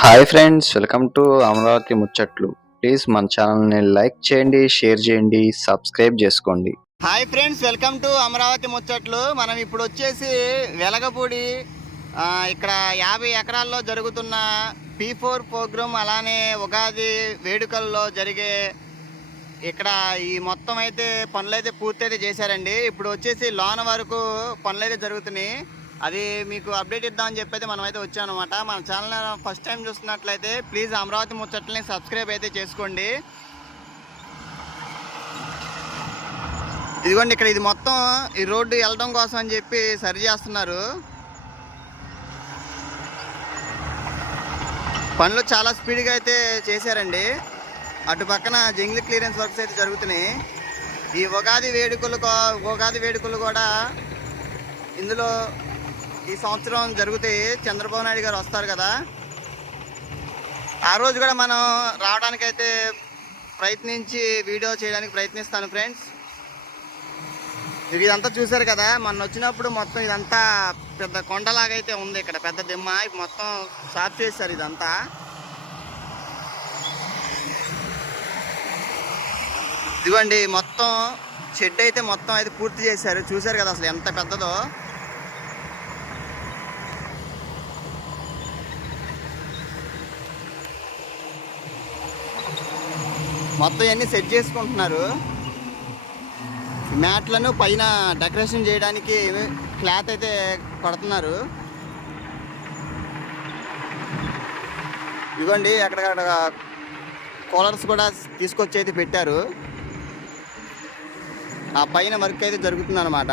Hi friends, welcome to Amaravati ముచ్చట్లు. Please మన ఛానల్ని లైక్ చేయండి, షేర్ చేయండి, సబ్స్క్రైబ్ చేసుకోండి. Hi friends, welcome to Amaravati ముచ్చట్లు. మనం ఇప్పుడు వచ్చేసి వెలగపూడి ఇక్కడ 50 ఎకరాల్లో జరుగుతున్న P4 ప్రోగ్రామ్, అలానే ఉగాది వేడుకల్లో జరిగే ఇక్కడ ఈ మొత్తం అయితే పనులైతే పూర్తయితే చేశారండి. ఇప్పుడు వచ్చేసి లోన వరకు పనులైతే జరుగుతున్నాయి. అది మీకు అప్డేట్ ఇద్దామని చెప్పి అయితే మనం అయితే వచ్చామన్నమాట. మన ఛానల్ ఫస్ట్ టైం చూస్తున్నట్లయితే ప్లీజ్ అమరావతి ముచ్చట్లని సబ్స్క్రైబ్ అయితే చేసుకోండి. ఇదిగోండి, ఇక్కడ ఇది మొత్తం ఈ రోడ్డు వెళ్ళడం కోసం అని చెప్పి సరి చేస్తున్నారు. పనులు చాలా స్పీడ్గా అయితే చేశారండి. అటు పక్కన జంగిల్ క్లియరెన్స్ వర్క్స్ అయితే జరుగుతున్నాయి. ఈ ఉగాది వేడుకలు కూడా ఇందులో ఈ సంవత్సరం జరుగుతాయి. చంద్రబాబు నాయుడు గారు వస్తారు కదా, ఆ రోజు కూడా మనం రావడానికైతే ప్రయత్నించి వీడియో చేయడానికి ప్రయత్నిస్తాను ఫ్రెండ్స్. ఇదంతా చూసారు కదా, మొన్న వచ్చినప్పుడు మొత్తం ఇదంతా పెద్ద కొండలాగైతే ఉంది. ఇక్కడ పెద్ద దిమ్మ మొత్తం సాఫ్ చేశారు. ఇదంతా ఇదిగోండి, మొత్తం షెడ్ అయితే మొత్తం అయితే పూర్తి చేశారు. చూసారు కదా అసలు ఎంత పెద్దదో. మొత్తం ఇవన్నీ సెట్ చేసుకుంటున్నారు. మ్యాట్లను పైన డెకరేషన్ చేయడానికి క్లాత్ అయితే కొడుతున్నారు. ఇదిగోండి, అక్కడ కూలర్స్ కూడా తీసుకొచ్చి అయితే పెట్టారు. ఆ పైన వర్క్ అయితే జరుగుతుంది అన్నమాట.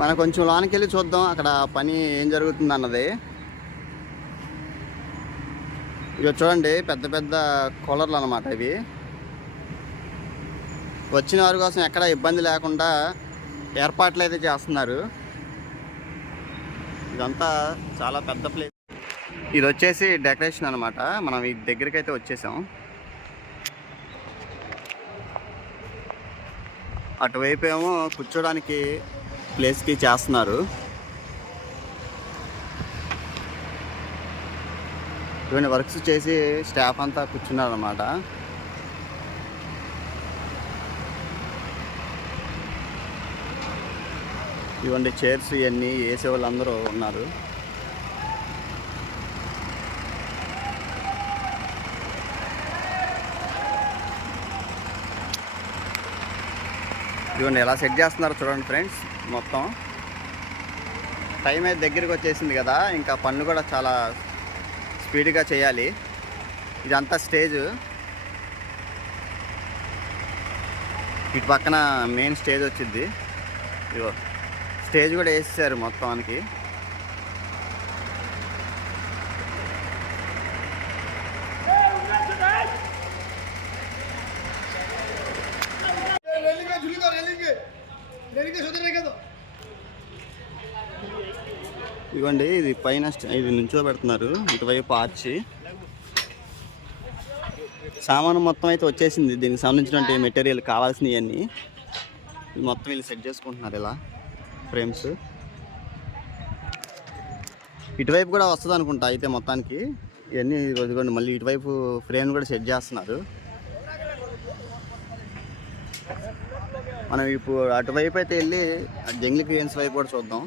మనం కొంచెం లోనికి వెళ్ళి చూద్దాం అక్కడ పని ఏం జరుగుతుంది అన్నది. ఇక చూడండి, పెద్ద పెద్ద కూలర్లు అన్నమాట ఇవి. వచ్చిన వారి కోసం ఎక్కడ ఇబ్బంది లేకుండా ఏర్పాట్లు అయితే చేస్తున్నారు. ఇదంతా చాలా పెద్ద ప్లేస్. ఇది వచ్చేసి డెకరేషన్ అనమాట. మనం ఈ దగ్గరికి అయితే వచ్చేసాం. అటువైపు ఏమో కూర్చోడానికి ప్లేస్కి చేస్తున్నారు. ఇవన్నీ వర్క్స్ చేసి స్టాఫ్ అంతా కూర్చున్నారు అన్నమాట. ఇవన్నీ చైర్స్ ఇవన్నీ వేసే వాళ్ళందరూ ఉన్నారు. ఇవన్నీ ఎలా సెట్ చేస్తున్నారు చూడండి ఫ్రెండ్స్. మొత్తం టైం అయితే దగ్గరికి వచ్చేసింది కదా, ఇంకా పనులు కూడా చాలా స్పీడ్గా చేయాలి. ఇదంతా స్టేజ్. ఇటు పక్కన మెయిన్ స్టేజ్ వచ్చింది. ఇదిగో స్టేజ్ కూడా వేసేసారు మొత్తానికి. ఇవ్వండి, ఇది పైన ఇది నుంచో పెడుతున్నారు. ఇటువైపు ఆర్చి సామాను మొత్తం అయితే వచ్చేసింది. దీనికి సంబంధించినటువంటి మెటీరియల్ కావాల్సినవన్నీ మొత్తం వీళ్ళు సెట్ చేసుకుంటున్నారు. ఇలా ఫ్రేమ్స్ ఇటువైపు కూడా వస్తుంది అనుకుంటా. అయితే మొత్తానికి ఇవన్నీ ఇదిగోండి, మళ్ళీ ఇటువైపు ఫ్రేమ్ కూడా సెట్ చేస్తున్నారు. మనం ఇప్పుడు అటువైపు అయితే వెళ్ళి జంగిల్ క్లియరెన్స్ వైపు కూడా చూద్దాం.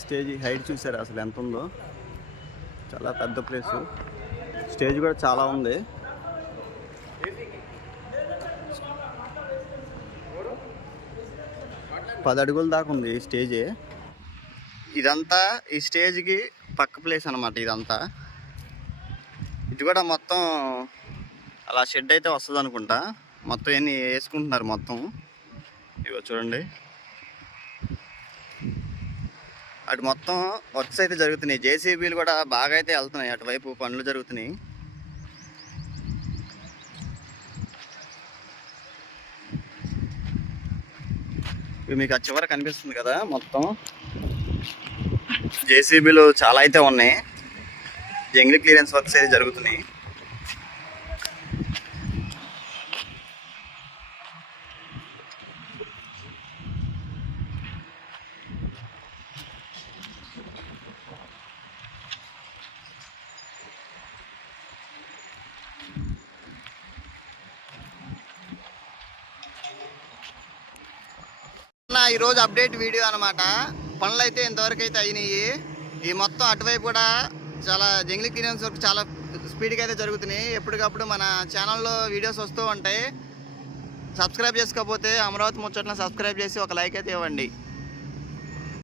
స్టేజ్ హైట్ చూసారా అసలు ఎంత ఉందో. చాలా పెద్ద ప్లేస్. స్టేజ్ కూడా చాలా ఉంది. పది అడుగుల దాకా ఉంది ఈ స్టేజే. ఇదంతా ఈ స్టేజ్కి పక్క ప్లేస్ అన్నమాట. ఇదంతా ఇది కూడా మొత్తం అలా షెడ్ అయితే వస్తుంది అనుకుంటా. మొత్తం ఇవన్నీ వేసుకుంటున్నారు మొత్తం. ఇగో చూడండి, అటు మొత్తం వర్క్స్ అయితే జరుగుతున్నాయి. జేసీబీలు కూడా బాగా అయితే వెళ్తున్నాయి, అటువైపు పనులు జరుగుతున్నాయి. ఇవి మీకు ఆ చివర కనిపిస్తుంది కదా, మొత్తం జేసీబీలు చాలా అయితే ఉన్నాయి. జంగిల్ క్లియరెన్స్ వర్క్స్ అయితే జరుగుతున్నాయి. ఈరోజు అప్డేట్ వీడియో అనమాట. పనులు అయితే ఇంతవరకు అయితే అయినాయి. ఈ మొత్తం అటువైపు కూడా చాలా జంగిల్ క్లియరెన్స్ వర్క్ చాలా స్పీడ్గా అయితే జరుగుతున్నాయి. ఎప్పటికప్పుడు మన ఛానల్లో వీడియోస్ వస్తూ ఉంటాయి. సబ్స్క్రైబ్ చేసుకోకపోతే అమరావతి ముచ్చట్లను సబ్స్క్రైబ్ చేసి ఒక లైక్ అయితే ఇవ్వండి.